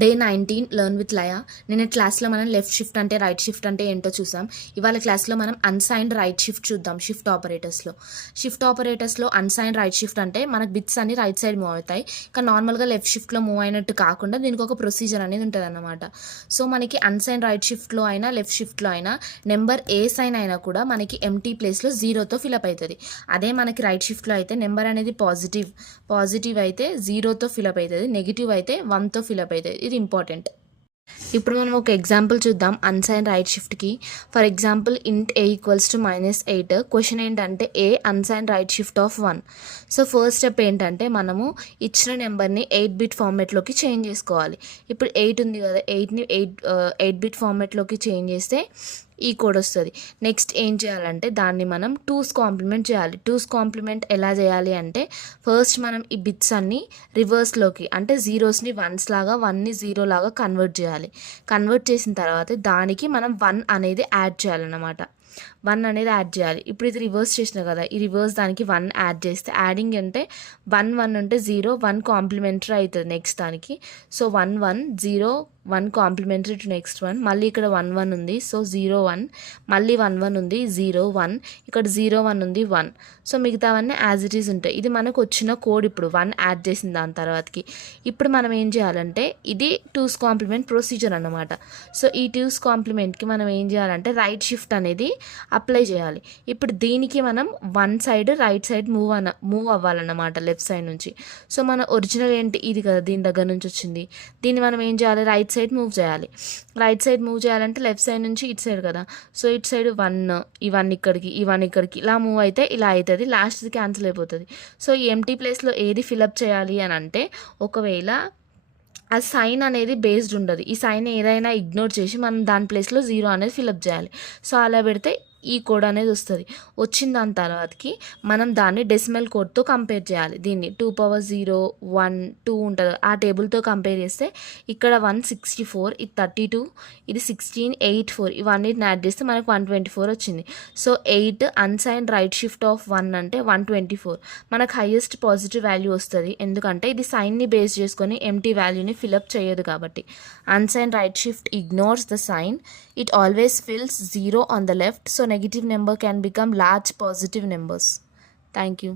Day 19 learn with లయ. నిన్న క్లాస్లో మనం లెఫ్ట్ షిఫ్ట్ అంటే రైట్ షిఫ్ట్ అంటే ఏంటో చూసాం. ఇవాళ క్లాస్లో మనం అన్సైన్డ్ రైట్ షిఫ్ట్ చూద్దాం. షిఫ్ట్ ఆపరేటర్స్లో అన్సైన్డ్ రైట్ షిఫ్ట్ అంటే మనకు బిట్స్ అన్ని రైట్ సైడ్ మూవ్ అవుతాయి. కానీ నార్మల్గా లెఫ్ట్ షిఫ్ట్లో మూవ్ అయినట్టు కాకుండా దీనికి ఒక ప్రొసీజర్ అనేది ఉంటుంది అన్నమాట. సో మనకి అన్సైన్డ్ రైట్ షిఫ్ట్లో అయినా లెఫ్ట్ షిఫ్ట్లో అయినా నెంబర్ ఏ సైన్ అయినా కూడా మనకి ఎంటీ ప్లేస్లో 0తో ఫిలప్ అవుతుంది. అదే మనకి రైట్ షిఫ్ట్లో అయితే నెంబర్ అనేది పాజిటివ్ అయితే 0తో ఫిలప్ అవుతుంది, నెగిటివ్ అయితే 1తో ఫిలప్ అవుతుంది. ఇది ఇంపార్టెంట్. ఇప్పుడు మనం ఒక ఎగ్జాంపుల్ చూద్దాం అన్సైన్ రైట్ షిఫ్ట్కి. For example int a equals to -8. Question ఏంటంటే a unsigned right shift of 1. So first step ఏంటంటే మనము ఇచ్చిన నెంబర్ని 8-బిట్ ఫార్మేట్లోకి చేంజ్ చేసుకోవాలి. ఇప్పుడు 8 ఉంది కదా, 8ని 8-బిట్ ఫార్మేట్లోకి చేంజ్ చేస్తే ఈ కోడ్ వస్తుంది. నెక్స్ట్ ఏం చేయాలంటే దాన్ని మనం 2's కాంప్లిమెంట్ చేయాలి. 2's కాంప్లిమెంట్ ఎలా చేయాలి అంటే ఫస్ట్ మనం ఈ బిట్స్ అన్ని రివర్స్లోకి అంటే జీరోస్ని వన్స్ లాగా 1ని 0 లాగా కన్వర్ట్ చేయాలి. కన్వర్ట్ చేసిన తర్వాత దానికి మనం 1 అనేది యాడ్ చేయాలన్నమాట. 1 అనేది యాడ్ చేయాలి. ఇప్పుడు ఇది రివర్స్ చేసిన కదా, ఈ రివర్స్ దానికి 1 యాడ్ చేస్తే యాడింగ్ అంటే 1 ఉంటే 0, 1 కాంప్లిమెంటరీ అవుతుంది నెక్స్ట్ దానికి. So 1 1 0 1 complementary to next 1. మళ్ళీ ఇక్కడ 1 1 ఉంది, సో 0 1. మళ్ళీ 1 1 ఉంది, 0 1. ఇక్కడ 0 1 ఉంది, 1. సో మిగతావన్నీ యాజ్ ఇట్ ఈజ్ ఉంటాయి. ఇది మనకు వచ్చిన కోడ్. ఇప్పుడు 1 యాడ్ చేసిన దాని తర్వాతకి ఇప్పుడు మనం ఏం చేయాలంటే ఇది 2's కాంప్లిమెంట్ ప్రొసీజర్ అన్నమాట. సో ఈ 2's కాంప్లిమెంట్కి మనం ఏం చేయాలంటే రైట్ షిఫ్ట్ అనేది అప్లై చేయాలి. ఇప్పుడు దీనికి మనం one side right side move అవ్వాలన్నమాట లెఫ్ట్ సైడ్ నుంచి. సో మన ఒరిజినల్ ఏంటి ఇది కదా, దీని దగ్గర నుంచి వచ్చింది. దీన్ని మనం ఏం చేయాలి, రైట్ సైడ్ మూవ్ చేయాలి. రైట్ సైడ్ మూవ్ చేయాలంటే లెఫ్ట్ సైడ్ నుంచి ఇటు సైడ్ కదా, సో ఇటు సైడ్ 1 ఈ 1 ఇక్కడికి ఈ 1 ఇక్కడికి ఇలా మూవ్ అయితే ఇలా అవుతుంది, లాస్ట్ది క్యాన్సిల్ అయిపోతుంది. సో ఈ ఎంటీ ప్లేస్లో ఏది ఫిలప్ చేయాలి అని అంటే ఒకవేళ ఆ సైన్ అనేది బేస్డ్ ఉండదు, ఈ సైన్ ఏదైనా ఇగ్నోర్ చేసి మనం దాని ప్లేస్లో 0 అనేది ఫిలప్ చేయాలి. సో అలా పెడితే ఈ కోడ్ అనేది వస్తుంది. వచ్చిన దాని తర్వాతకి మనం దాన్ని డెసిమల్ కోడ్తో కంపేర్ చేయాలి. దీన్ని 2 power 0 1 2 ఉంటుంది, ఆ టేబుల్తో కంపేర్ చేస్తే ఇక్కడ 164, ఇది 32, ఇది 16 8 4 ఇవన్నిటిని యాడ్ చేస్తే మనకు 124 వచ్చింది. సో 8 అన్సైన్ రైట్ షిఫ్ట్ ఆఫ్ 1 అంటే 124. మనకు హైయెస్ట్ పాజిటివ్ వాల్యూ వస్తుంది, ఎందుకంటే ఇది సైన్ని బేస్ చేసుకొని ఎంటీ వాల్యూని ఫిలప్ చేయదు కాబట్టి. Unsigned right shift ignores the sign. It always fills 0 on the left, so negative number can become large positive numbers. Thank you.